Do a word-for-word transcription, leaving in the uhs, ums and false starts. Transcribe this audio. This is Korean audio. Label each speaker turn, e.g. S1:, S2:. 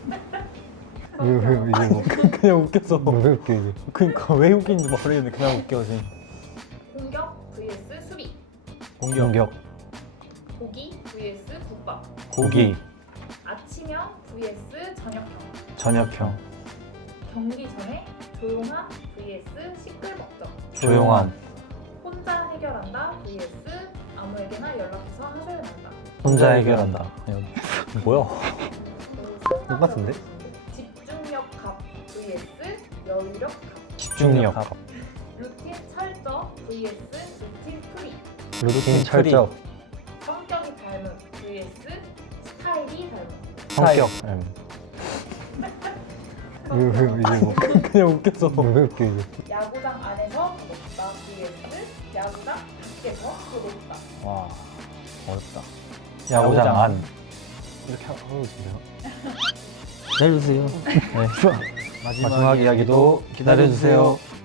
S1: 왜, 왜, 이게 뭐.
S2: 그냥 웃겨서.
S1: 왜 웃겨, 이게.
S2: 그니까 왜 웃긴지 모르겠는데 그냥 웃겨 지금.
S3: 공격 vs 수비.
S2: 공격.
S1: 공격.
S3: 고기 vs 국밥.
S1: 고기.
S3: 아침형 vs 저녁형.
S1: 저녁형.
S3: 경기 전에 조용함 vs 시끌벅적.
S1: 조용함.
S3: 혼자 해결한다 vs 아무에게나 연락해서 하소연한다.
S1: 혼자 해결한다.
S2: 뭐야?
S1: 똑같은데?
S3: 집중력 갑 vs 여유력 갑.
S1: 집중력.
S3: 루틴 철저 vs 루틴 프리.
S1: 루틴 철저.
S3: 성격이 닮은 vs 스타일이 닮은.
S1: 성격. 음. 왜, 왜, 이게 뭐.
S2: 그냥 웃겨서.
S1: 왜 웃겨, 이게.
S3: 야구장 안에서 더 높다 vs 야구장 밖에서 더 높다.
S2: 와 어렵다.
S1: 야구장 안.
S2: 이렇게 하고 있어요.
S1: 기다려주세요. 네. 마지막 이야기도 기다려주세요.